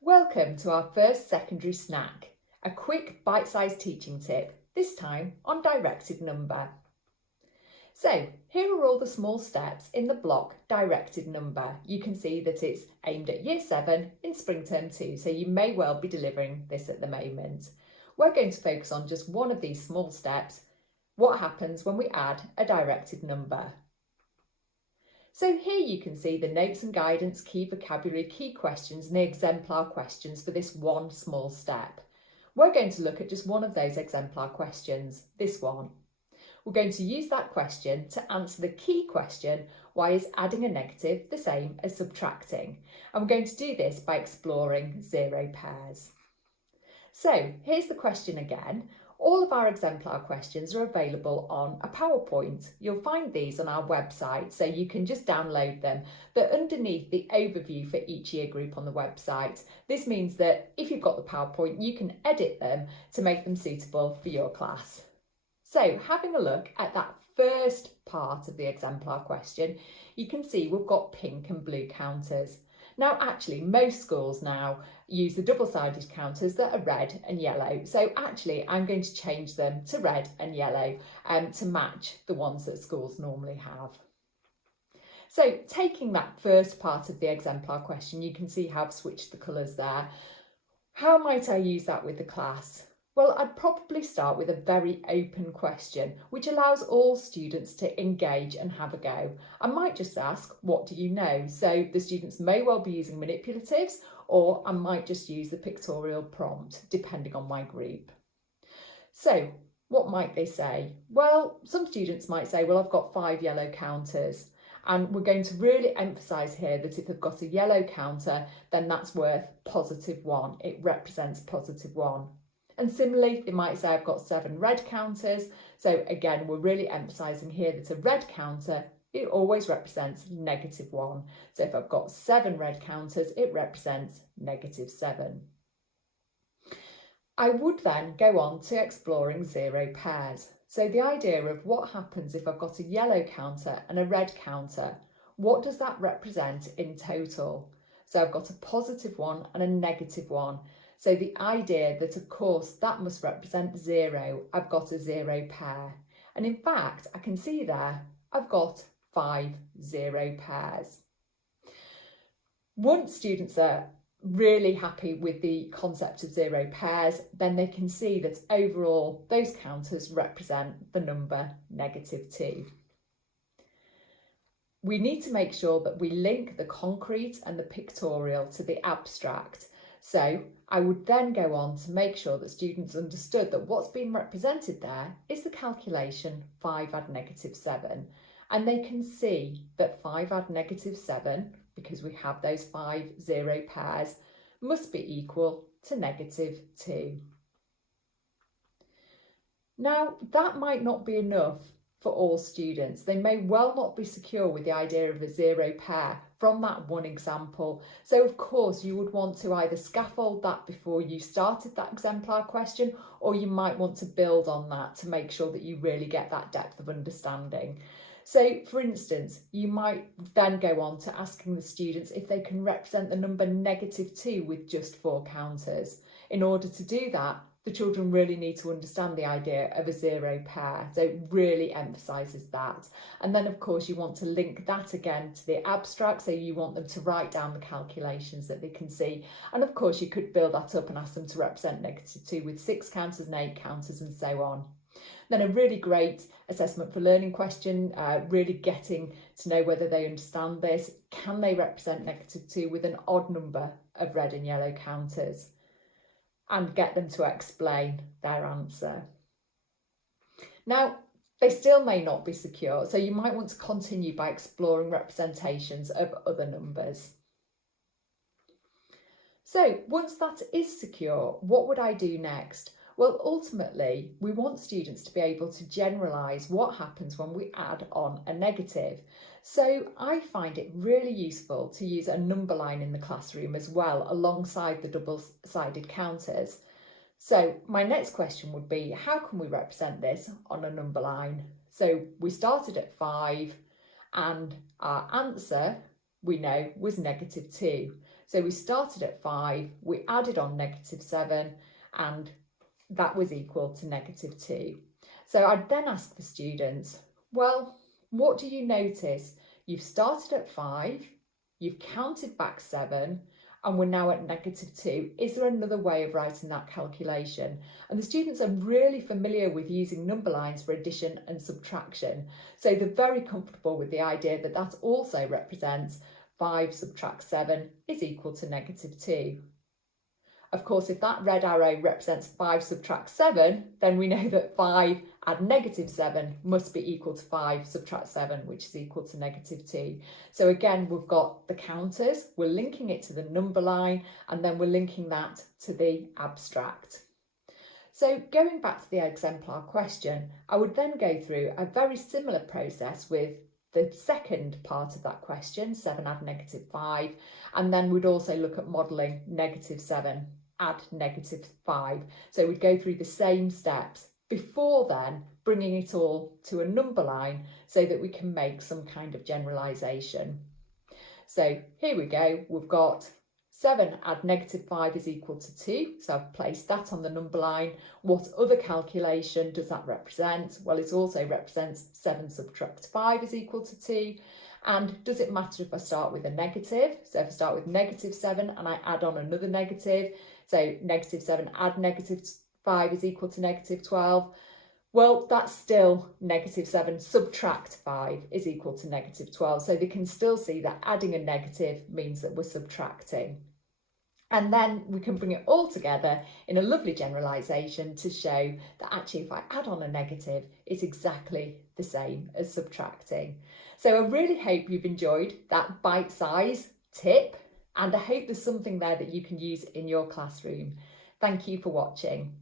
Welcome to our first secondary snack, a quick bite-sized teaching tip, this time on directed number. So here are all the small steps in the block directed number. You can see that it's aimed at Year 7 in Spring Term 2, so you may well be delivering this at the moment. We're going to focus on just one of these small steps, what happens when we add a directed number. So here you can see the notes and guidance, key vocabulary, key questions and the exemplar questions for this one small step. We're going to look at just one of those exemplar questions, this one. We're going to use that question to answer the key question, why is adding a negative the same as subtracting? And we're going to do this by exploring zero pairs. So here's the question again. All of our exemplar questions are available on a PowerPoint. You'll find these on our website, so you can just download them. They're underneath the overview for each year group on the website. This means that if you've got the PowerPoint, you can edit them to make them suitable for your class. So having a look at that first part of the exemplar question, you can see we've got pink and blue counters. Now actually most schools now use the double-sided counters that are red and yellow. So actually I'm going to change them to red and yellow to match the ones that schools normally have. So taking that first part of the exemplar question, you can see how I've switched the colours there. How might I use that with the class? Well, I'd probably start with a very open question, which allows all students to engage and have a go. I might just ask, what do you know? So the students may well be using manipulatives, or I might just use the pictorial prompt, depending on my group. So what might they say? Well, some students might say, well, I've got 5 yellow counters. And we're going to really emphasise here that if they've got a yellow counter, then that's worth +1. It represents +1. And similarly, they might say I've got 7 red counters. So again, we're really emphasising here that a red counter, it always represents -1. So if I've got 7 red counters, it represents -7. I would then go on to exploring zero pairs. So the idea of what happens if I've got a yellow counter and a red counter, what does that represent in total? So I've got a +1 and a -1. So the idea that, of course, that must represent 0. I've got a 0 pair. And in fact, I can see there, I've got 5 0 pairs. Once students are really happy with the concept of 0 pairs, then they can see that overall those counters represent the number -2. We need to make sure that we link the concrete and the pictorial to the abstract. So I would then go on to make sure that students understood that what's being represented there is the calculation 5 add -7. And they can see that 5 add -7, because we have those 5 0 pairs, must be equal to -2. Now, that might not be enough for all students. They may well not be secure with the idea of a 0 pair from that one example. So of course you would want to either scaffold that before you started that exemplar question, or you might want to build on that to make sure that you really get that depth of understanding. So for instance, you might then go on to asking the students if they can represent the number -2 with just 4 counters. In order to do that, the children really need to understand the idea of a 0 pair, so it really emphasises that. And then of course you want to link that again to the abstract, so you want them to write down the calculations that they can see. And of course you could build that up and ask them to represent -2 with 6 counters and 8 counters and so on. Then a really great assessment for learning question, really getting to know whether they understand this. Can they represent -2 with an odd number of red and yellow counters? And get them to explain their answer. Now, they still may not be secure, so you might want to continue by exploring representations of other numbers. So once that is secure, what would I do next? Well, ultimately, we want students to be able to generalise what happens when we add on a negative. So I find it really useful to use a number line in the classroom as well, alongside the double-sided counters. So my next question would be, how can we represent this on a number line? So we started at 5 and our answer, we know, was -2. So we started at 5, we added on -7 and that was equal to -2. So I'd then ask the students, well, what do you notice? You've started at 5, you've counted back 7, and we're now at -2. Is there another way of writing that calculation? And the students are really familiar with using number lines for addition and subtraction. So they're very comfortable with the idea that that also represents 5 subtract 7 is equal to -2. Of course, if that red arrow represents 5 subtract 7, then we know that 5 add -7 must be equal to 5 subtract 7, which is equal to -2. So again, we've got the counters, we're linking it to the number line, and then we're linking that to the abstract. So going back to the exemplar question, I would then go through a very similar process with the second part of that question, 7 add -5, and then we'd also look at modelling -7 add -5. So we'd go through the same steps before then bringing it all to a number line so that we can make some kind of generalisation. So here we go, we've got 7 add -5 is equal to 2, so I've placed that on the number line. What other calculation does that represent? Well, it also represents 7 subtract 5 is equal to 2. And does it matter if I start with a negative? So if I start with -7 and I add on another negative, so -7 add -5 is equal to -12. Well, that's still -7 subtract 5 is equal to -12. So they can still see that adding a negative means that we're subtracting. And then we can bring it all together in a lovely generalisation to show that actually if I add on a negative, it's exactly the same as subtracting. So I really hope you've enjoyed that bite-size tip, and I hope there's something there that you can use in your classroom. Thank you for watching.